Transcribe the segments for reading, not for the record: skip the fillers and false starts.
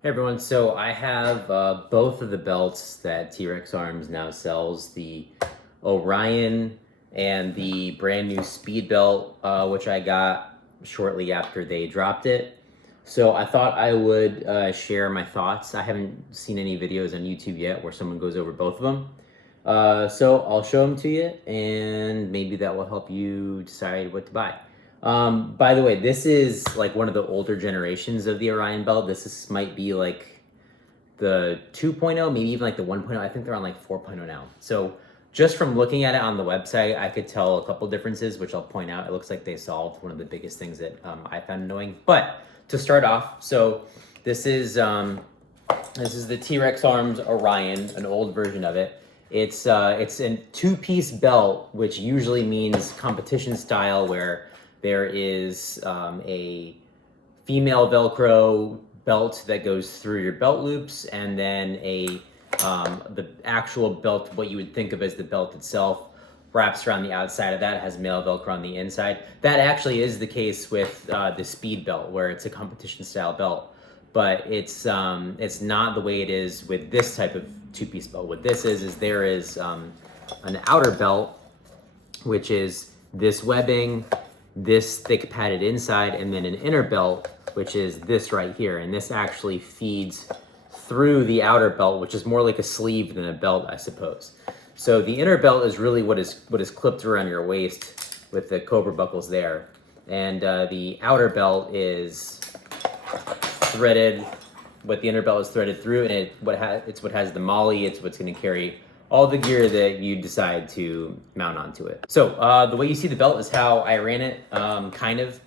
Hey everyone, so I have both of the belts that T-Rex Arms now sells, the Orion and the brand new Speed belt, which I got shortly after they dropped it. So I thought I would share my thoughts. I haven't seen any videos on YouTube yet where someone goes over both of them. So I'll show them to you and maybe that will help you decide what to buy. By the way, this is like one of the older generations of the Orion belt. Might be like the 2.0, maybe even like the 1.0. I think they're on like 4.0 now. So just from looking at it on the website, I could tell a couple differences, which I'll point out. It looks like they solved one of the biggest things that I found annoying. But to start off, so this is the T-Rex Arms Orion, an old version of it. It's a two-piece belt, which usually means competition style, where there is a female Velcro belt that goes through your belt loops, and then the actual belt, what you would think of as the belt itself, wraps around the outside of that. It has male Velcro on the inside. That actually is the case with the Speed belt, where it's a competition style belt. But it's not the way it is with this type of two-piece belt. What this is there is an outer belt, which is this webbing, this thick padded inside, and then an inner belt, which is this right here. And this actually feeds through the outer belt, which is more like a sleeve than a belt, I suppose. So the inner belt is really what is clipped around your waist with the Cobra buckles there. And the outer belt is threaded. What the inner belt is threaded through, and it's what has the molly. It's what's going to carry all the gear that you decide to mount onto it. So the way you see the belt is how I ran it, kind of.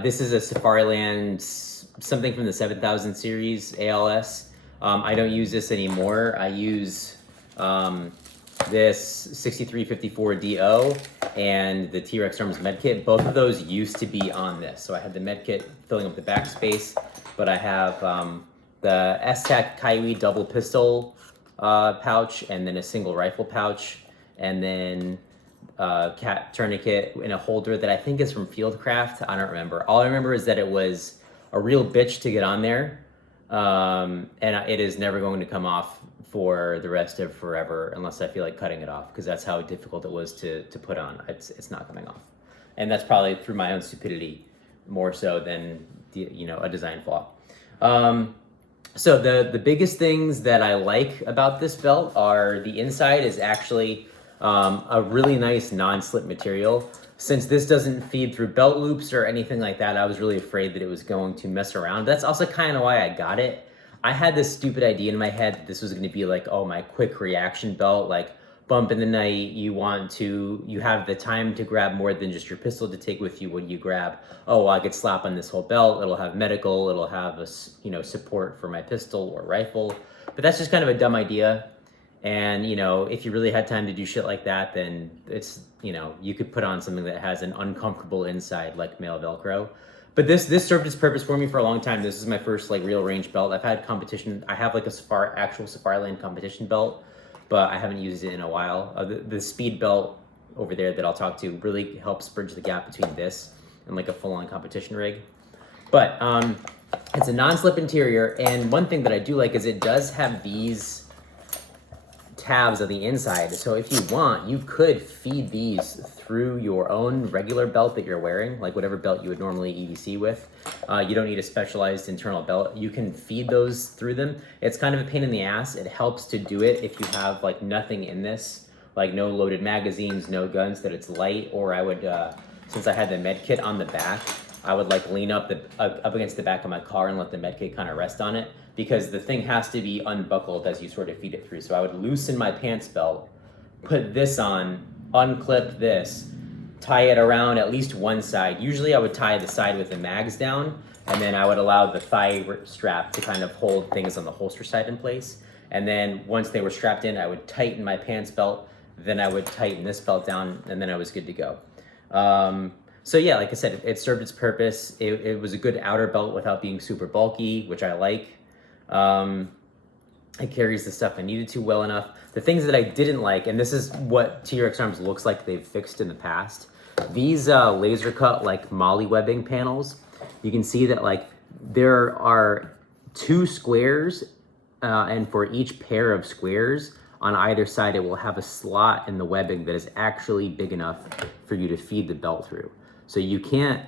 This is a Safariland, something from the 7000 series ALS. I don't use this anymore. I use this 6354DO and the T-Rex Arms medkit. Both of those used to be on this. So I had the medkit filling up the back space, but I have the S-Tac Kaiwi double pistol pouch, and then a single rifle pouch, and then cat tourniquet in a holder that I think is from Fieldcraft. I don't remember. All I remember is that it was a real bitch to get on there, and it is never going to come off for the rest of forever unless I feel like cutting it off, because that's how difficult it was to put on. It's not coming off, and that's probably through my own stupidity more so than a design flaw. So the biggest things that I like about this belt are the inside is actually a really nice non-slip material. Since this doesn't feed through belt loops or anything like that, I was really afraid that it was going to mess around. That's also kind of why I got it. I had this stupid idea in my head that this was going to be like, oh, my quick reaction belt, like bump in the night, you have the time to grab more than just your pistol to take with you. What do you grab? Oh, well, I could slap on this whole belt. It'll have medical. It'll have support for my pistol or rifle. But that's just kind of a dumb idea. And if you really had time to do shit like that, then it's you could put on something that has an uncomfortable inside like male Velcro. But this served its purpose for me for a long time. This is my first like real range belt. I've had competition. I have like actual Safariland competition belt, but I haven't used it in a while. The Speed belt over there that I'll talk to really helps bridge the gap between this and like a full-on competition rig. But it's a non-slip interior, and one thing that I do like is it does have these tabs on the inside. So if you want, you could feed these through your own regular belt that you're wearing, like whatever belt you would normally EDC with. You don't need a specialized internal belt. You can feed those through them. It's kind of a pain in the ass. It helps to do it if you have like nothing in this, like no loaded magazines, no guns, that it's light. Or I would, since I had the med kit on the back, I would like lean up against the back of my car and let the med kit kind of rest on it, because the thing has to be unbuckled as you sort of feed it through. So I would loosen my pants belt, put this on, unclip this, tie it around at least one side. Usually I would tie the side with the mags down, and then I would allow the thigh strap to kind of hold things on the holster side in place. And then once they were strapped in, I would tighten my pants belt, then I would tighten this belt down, and then I was good to go. So yeah, like I said, it served its purpose. It was a good outer belt without being super bulky, which I like. It carries the stuff I needed to well enough. The things that I didn't like, and this is what T-Rex Arms looks like they've fixed in the past, these laser cut like molly webbing panels, you can see that like there are 2 squares, and for each pair of squares on either side, it will have a slot in the webbing that is actually big enough for you to feed the belt through. So you can't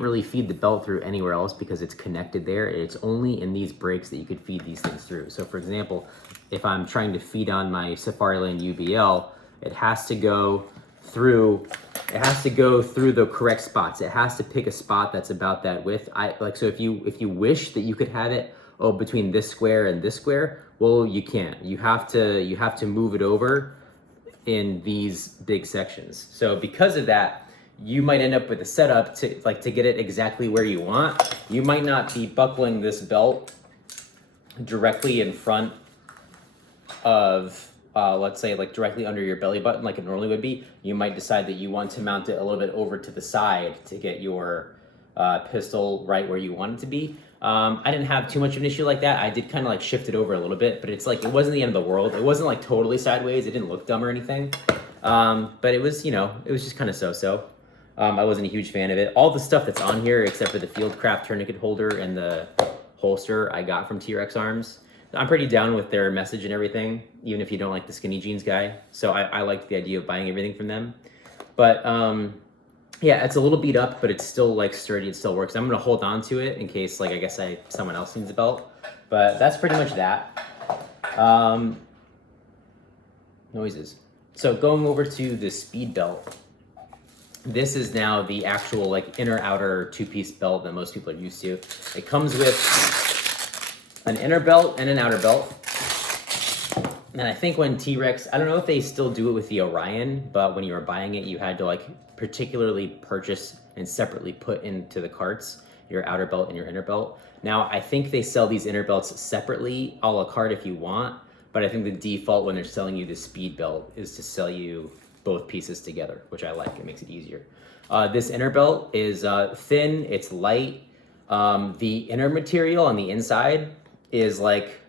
really feed the belt through anywhere else because it's connected there. It's only in these breaks that you could feed these things through. So for example, if I'm trying to feed on my Safariland UBL, it has to go through the correct spots. It has to pick a spot that's about that width. So if you wish that you could have it between this square and this square, well, you can't. You have to move it over in these big sections. So because of that, you might end up with a setup to get it exactly where you want. You might not be buckling this belt directly in front of, let's say, like directly under your belly button like it normally would be. You might decide that you want to mount it a little bit over to the side to get your pistol right where you want it to be. I didn't have too much of an issue like that. I did kind of like shift it over a little bit, but it's like, it wasn't the end of the world. It wasn't like totally sideways. It didn't look dumb or anything. But it was, it was just kind of so-so. I wasn't a huge fan of it. All the stuff that's on here, except for the Fieldcraft tourniquet holder and the holster, I got from T-Rex Arms. I'm pretty down with their message and everything, even if you don't like the skinny jeans guy. So I liked the idea of buying everything from them. But yeah, it's a little beat up, but it's still like sturdy. It still works. I'm gonna hold on to it in case, like, I guess someone else needs a belt. But that's pretty much that. Noises. So going over to the speed belt. This is now the actual like inner outer 2-piece belt that most people are used to. It comes with an inner belt and an outer belt. And I think when T-Rex, I don't know if they still do it with the Orion, but when you were buying it, you had to like particularly purchase and separately put into the carts your outer belt and your inner belt. Now, I think they sell these inner belts separately, a la carte if you want, but I think the default when they're selling you the speed belt is to sell you both pieces together, which I like. It makes it easier. This inner belt is thin, it's light. The inner material on the inside is like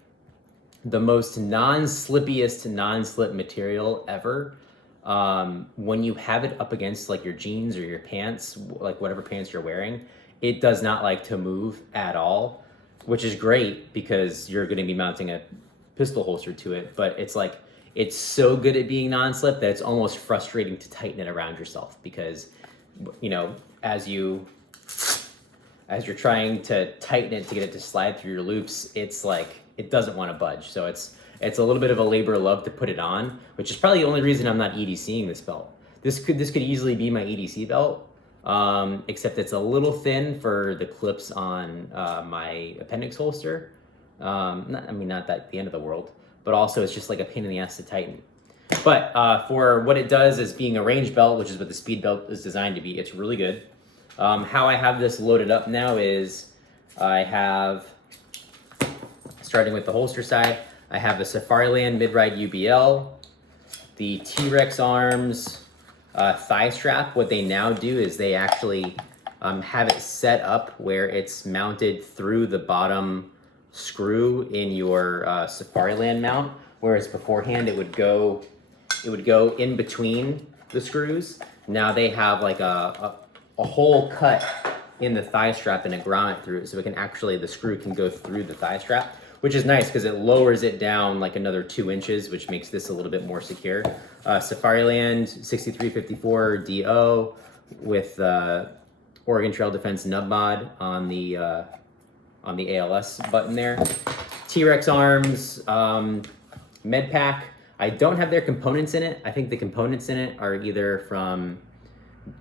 the most non-slippiest non-slip material ever. When you have it up against like your jeans or your pants, like whatever pants you're wearing, it does not like to move at all, which is great because you're going to be mounting a pistol holster to it, but it's so good at being non-slip that it's almost frustrating to tighten it around yourself because, as you're trying to tighten it to get it to slide through your loops, it's like, it doesn't want to budge. So it's a little bit of a labor of love to put it on, which is probably the only reason I'm not EDCing this belt. This could easily be my EDC belt, except it's a little thin for the clips on my appendix holster. Not that the end of the world, but also it's just like a pain in the ass to tighten. But for what it does as being a range belt, which is what the speed belt is designed to be, it's really good. How I have this loaded up now is I have, starting with the holster side, I have the Safariland Mid-Ride UBL, the T-Rex Arms thigh strap. What they now do is they actually have it set up where it's mounted through the bottom screw in your Safariland mount, whereas beforehand it would go in between the screws. Now they have like a hole cut in the thigh strap and a grommet through it, so the screw can go through the thigh strap, which is nice because it lowers it down like another 2 inches, which makes this a little bit more secure. Safariland 6354 DO with Oregon Trail Defense nub mod on the ALS button there. T-Rex Arms med pack. I don't have their components in it. I think the components in it are either from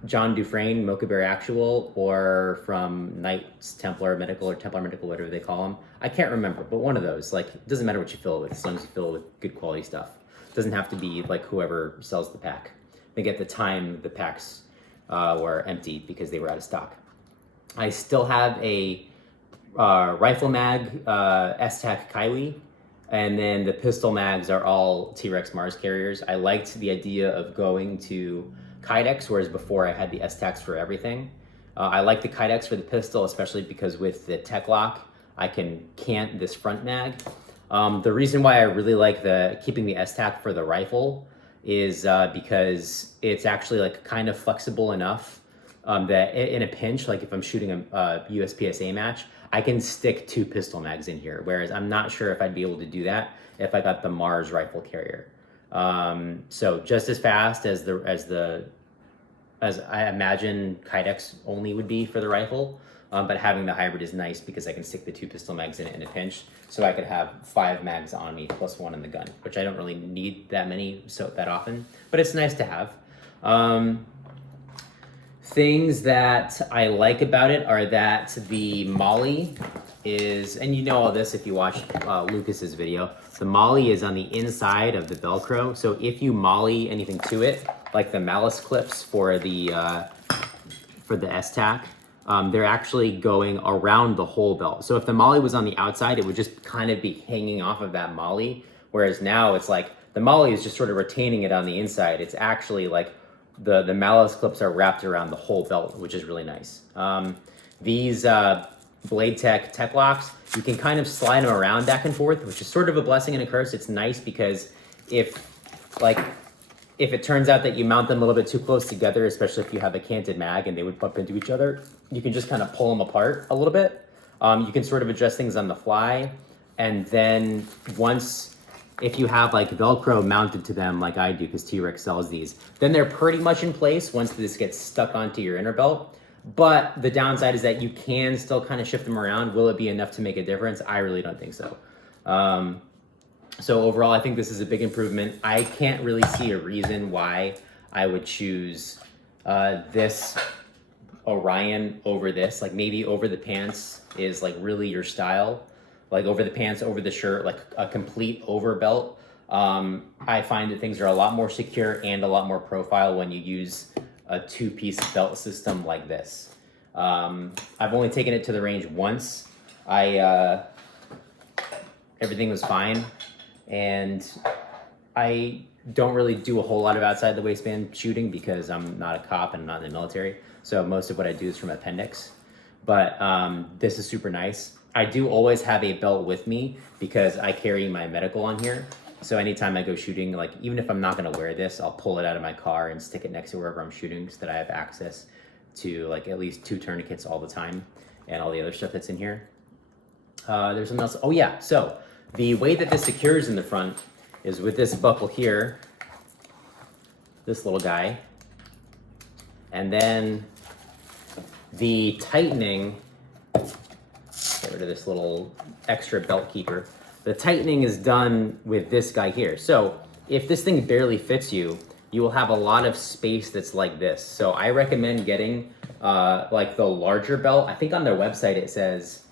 John Dufresne, Mocha Bear Actual, or from Knights Templar Medical or Templar Medical, whatever they call them. I can't remember, but one of those. Like, it doesn't matter what you fill it with, as long as you fill it with good quality stuff. It doesn't have to be like whoever sells the pack. I think at the time the packs were empty because they were out of stock. I still have a rifle mag S-Tac Kaiwi, and then the pistol mags are all T-Rex Mars carriers. I liked the idea of going to Kydex, whereas before I had the S-Tacs for everything. I like the Kydex for the pistol, especially because with the tech lock, I can cant this front mag. The reason why I really like keeping the S-Tac for the rifle is because it's actually like kind of flexible enough that in a pinch, like if I'm shooting a USPSA match, I can stick 2 pistol mags in here, whereas I'm not sure if I'd be able to do that if I got the Mars rifle carrier. So just as fast as I imagine Kydex only would be for the rifle, but having the hybrid is nice because I can stick the 2 pistol mags in it in a pinch, so I could have 5 mags on me plus 1 in the gun, which I don't really need that many that often, but it's nice to have. Things that I like about it are that the molly is, and you know all this if you watch Lucas's video, the molly is on the inside of the Velcro. So if you molly anything to it, like the malice clips for the S-Tac, they're actually going around the whole belt. So if the molly was on the outside, it would just kind of be hanging off of that molly. Whereas now it's like the molly is just sort of retaining it on the inside. It's actually like the malice clips are wrapped around the whole belt, which is really nice. These Blade Tech locks, you can kind of slide them around back and forth, which is sort of a blessing and a curse. It's nice because if it turns out that you mount them a little bit too close together, especially if you have a canted mag and they would bump into each other, you can just kind of pull them apart a little bit. You can sort of adjust things on the fly. And then if you have like Velcro mounted to them like I do, because T-Rex sells these, then they're pretty much in place once this gets stuck onto your inner belt. But the downside is that you can still kind of shift them around. Will it be enough to make a difference? I really don't think so. So overall, I think this is a big improvement. I can't really see a reason why I would choose this Orion over this. Like maybe over the pants is like really your style. Like over the pants, over the shirt, like a complete over belt. I find that things are a lot more secure and a lot more profile when you use a 2-piece belt system like this. I've only taken it to the range once. Everything was fine, and I don't really do a whole lot of outside the waistband shooting because I'm not a cop and I'm not in the military. So most of what I do is from appendix. But this is super nice. I do always have a belt with me because I carry my medical on here. So anytime I go shooting, like even if I'm not gonna wear this, I'll pull it out of my car and stick it next to wherever I'm shooting so that I have access to like at least 2 tourniquets all the time and all the other stuff that's in here. There's something else. Oh yeah, so the way that this secures in the front is with this buckle here, this little guy, and then the tightening, get rid of this little extra belt keeper. The tightening is done with this guy here. So if this thing barely fits you, you will have a lot of space that's like this. So I recommend getting like the larger belt. I think on their website it says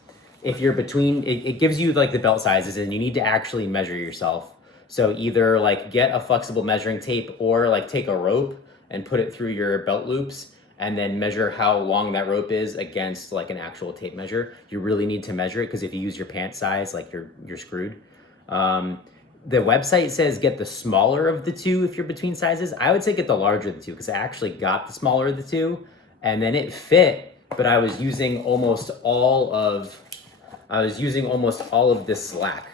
if you're between, it gives you like the belt sizes and you need to actually measure yourself. So either like get a flexible measuring tape or like take a rope and put it through your belt loops and then measure how long that rope is against like an actual tape measure. You really need to measure it because if you use your pant size, like you're screwed. The website says get the smaller of the 2 if you're between sizes. I would say get the larger of the 2 because I actually got the smaller of the 2 and then it fit, but I was using almost all of this slack.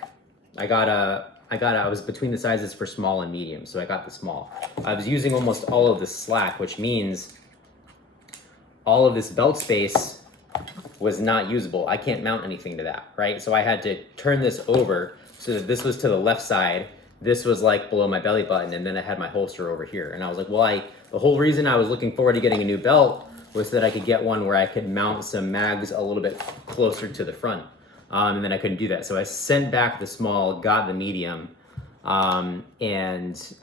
I was between the sizes for small and medium, so I got the small. I was using almost all of the slack, which means all of this belt space was not usable. I can't mount anything to that, right? So I had to turn this over so that this was to the left side. This was like below my belly button, and then I had my holster over here. And I was like, well, the whole reason I was looking forward to getting a new belt was so that I could get one where I could mount some mags a little bit closer to the front. And then I couldn't do that. So I sent back the small, got the medium, and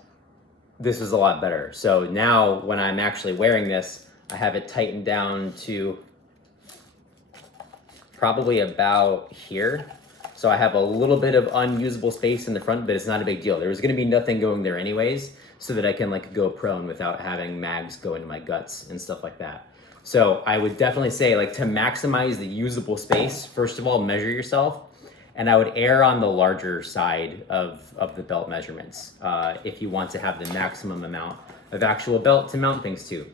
this is a lot better. So now when I'm actually wearing this, I have it tightened down to probably about here. So I have a little bit of unusable space in the front, but it's not a big deal. There was gonna be nothing going there anyways, so that I can like go prone without having mags go into my guts and stuff like that. So I would definitely say like to maximize the usable space, first of all, measure yourself. And I would err on the larger side of the belt measurements if you want to have the maximum amount of actual belt to mount things to.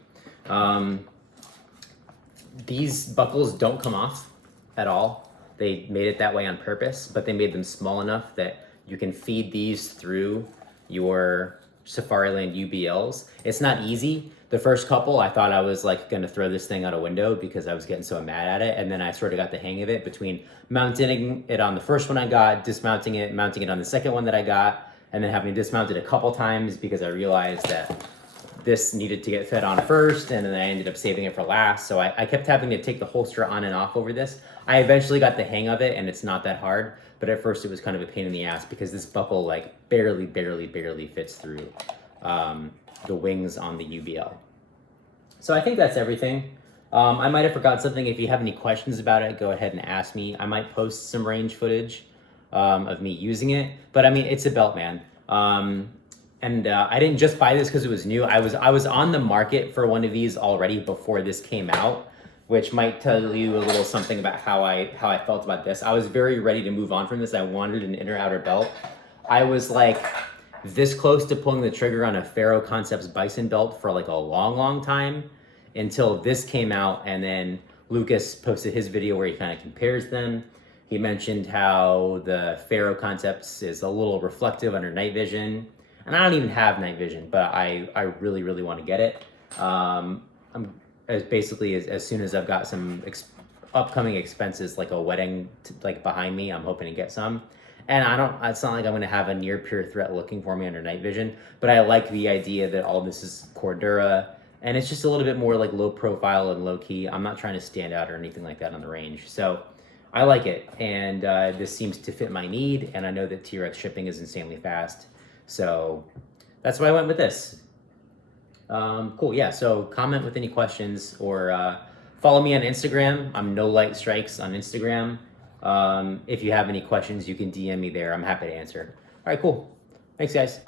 These buckles don't come off at all. They made it that way on purpose, but they made them small enough that you can feed these through your Safariland UBLs. It's not easy. The first couple, I thought I was like gonna throw this thing out a window because I was getting so mad at it. And then I sort of got the hang of it between mounting it on the first one I got, dismounting it, mounting it on the second one that I got, and then having to dismount it a couple times because I realized that this needed to get fed on first, and then I ended up saving it for last. So I kept having to take the holster on and off over this. I eventually got the hang of it, and it's not that hard. But at first it was kind of a pain in the ass because this buckle like barely fits through the wings on the UBL. So I think that's everything. I might have forgot something. If you have any questions about it, go ahead and ask me. I might post some range footage of me using it. But I mean, it's a belt, man. And I didn't just buy this because it was new. I was on the market for one of these already before this came out, which might tell you a little something about how I felt about this. I was very ready to move on from this. I wanted an inner outer belt. I was like this close to pulling the trigger on a Faro Concepts bison belt for like a long time until this came out, and then Lucas posted his video where he kind of compares them. He mentioned how the Faro Concepts is a little reflective under night vision. And I don't even have night vision, but I really want to get it. I'm basically as soon as I've got some upcoming expenses like a wedding like behind me, I'm hoping to get some. And it's not like I'm going to have a near peer threat looking for me under night vision, but I like the idea that all this is Cordura, and it's just a little bit more like low profile and low key. I'm not trying to stand out or anything like that on the range. So I like it, and this seems to fit my need, and I know that T-Rex shipping is insanely fast. So that's why I went with this. Cool, yeah, so comment with any questions, or follow me on Instagram. I'm No Light Strikes on Instagram. If you have any questions, you can DM me there. I'm happy to answer. All right, cool. Thanks, guys.